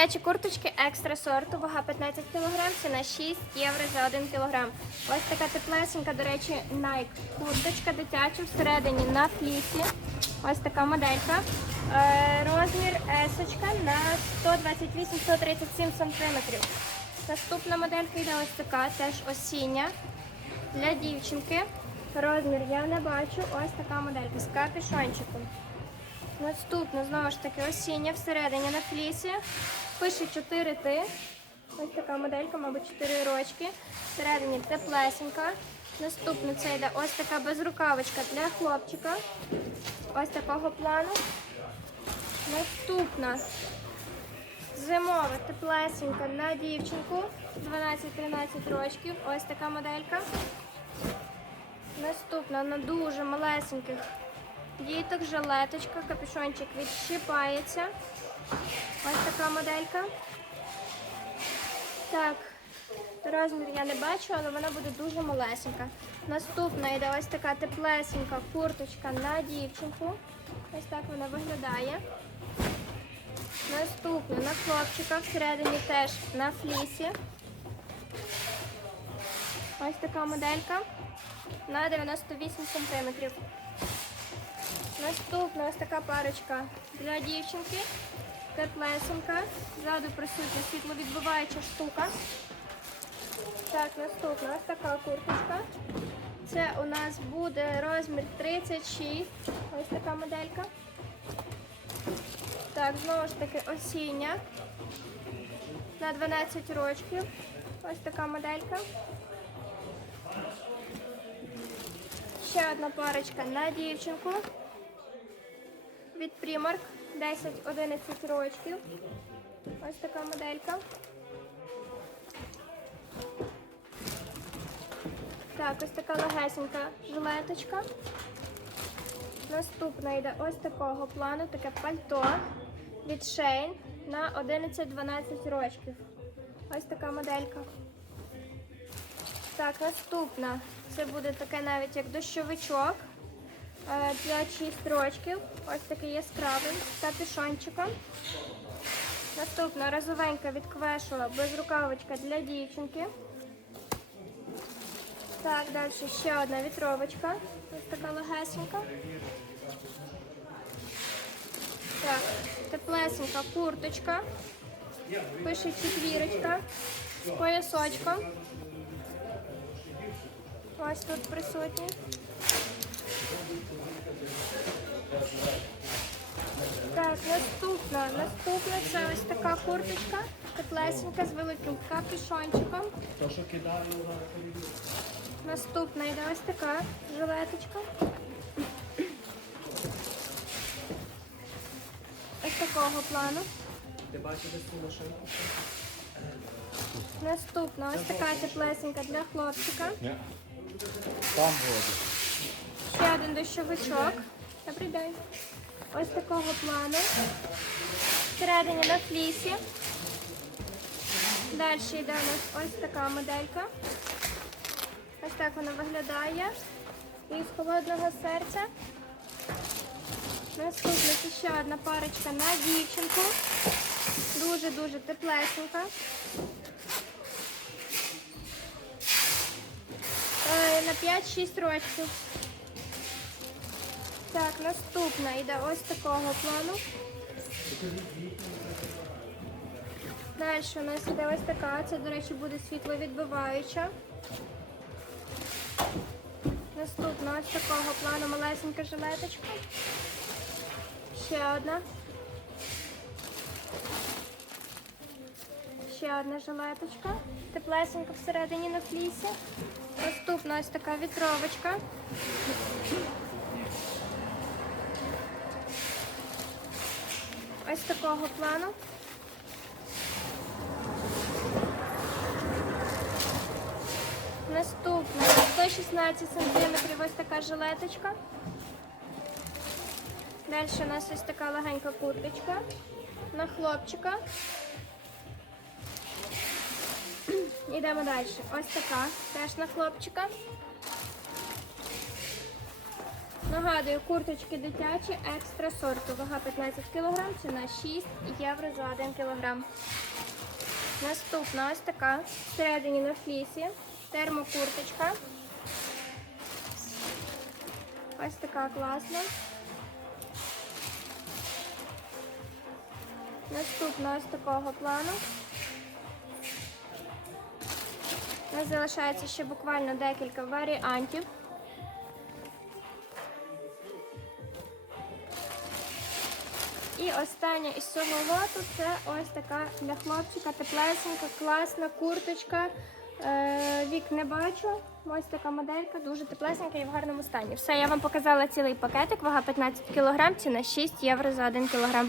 Дитячі курточки екстра сорту, вага 15 кг, ціна 6 євро за 1 кг. Ось така теплесенька, до речі, Nike курточка дитяча всередині на флісі. Ось така моделька. Е, розмір есочка на 128-137 см. Наступна моделька йде ось така, теж осіння. Для дівчинки. Розмір я не бачу. Ось така моделька з капюшончиком. Наступна, знову ж таки, осіння всередині на флісі. Пише 4 ти. Ось така моделька, мабуть, 4 рочки. Всередині теплесенька. Наступна це йде ось така безрукавочка для хлопчика. Ось такого плану. Наступна зимова теплесенька на дівчинку. 12-13 рочків. Ось така моделька. Наступна на дуже малесеньких діток, жилеточка, капюшончик відщипається. Ось така моделька. Так, розмір я не бачу, але вона буде дуже малесенька. Наступна йде ось така теплесенька курточка на дівчинку. Ось так вона виглядає. Наступна на хлопчика, всередині теж на флісі. Ось така моделька на 98 сантиметрів. Наступна ось така парочка для дівчинки. Теплесенька. Ззаду присутня світловідбиваюча штука. Так, наступна ось така курточка. Це у нас буде розмір 36. Ось така моделька. Так, знову ж таки осіння. На 12 рочків. Ось така моделька. Ще одна парочка на дівчинку від Primark 10-11 рочків. Ось така моделька. Так, ось така легесенька жилеточка. Наступна йде ось такого плану, таке пальто від Shane на 11-12 рочків. Ось така моделька. Так, наступна. Це буде таке навіть як дощовичок. Е, Для 6 рочків. Ось такий яскравий з капюшончиком. Наступна розовенька від квешула безрукавочка для дівчинки. Так, далі ще одна вітровочка. Ось така легесенька. Так, теплесенька курточка. Пише четвірочка з поясочком. Ось тут присутній. Так, наступна. Наступна це ось така курточка, теплесенька з великим капюшончиком. Наступна йде ось така жилеточка. Ось такого плану. Ти бачиш цю машинку? Наступна ось така теплесенька для хлопчика. Там воду. Ще один дощовичок. Добрий день. Ось такого плану. Всередині на флісі. Далі йде у нас ось така моделька. Ось так вона виглядає. Із холодного серця. Наступна це ще одна парочка на дівчинку. Дуже-дуже теплесенька. На 5-6 років. Так, наступна йде ось такого плану. Далі у нас йде ось така. Це, до речі, буде світловідбиваюча. Наступна ось такого плану малесенька жилеточка. Ще одна. Ще одна жилеточка. Теплесенька всередині на флісі. Наступна ось така вітровочка. Ось такого плану. Наступна 116 см ось така жилеточка. Далі у нас ось така легенька курточка на хлопчика. Йдемо далі. Ось така, теж на хлопчика. Нагадую, курточки дитячі, екстра сорту. Вага 15 кг, ціна 6 євро за 1 кг. Наступна ось така всередині на флісі. Термокурточка. Ось така класна. Наступна ось такого плану. Нас залишається ще буквально декілька варіантів. І остання із цього лоту це ось така для хлопчика теплесенька, класна курточка. Е, вік не бачу. Ось така моделька, дуже теплесенька і в гарному стані. Все, я вам показала цілий пакетик, вага 15 кг, ціна 6 євро за 1 кг.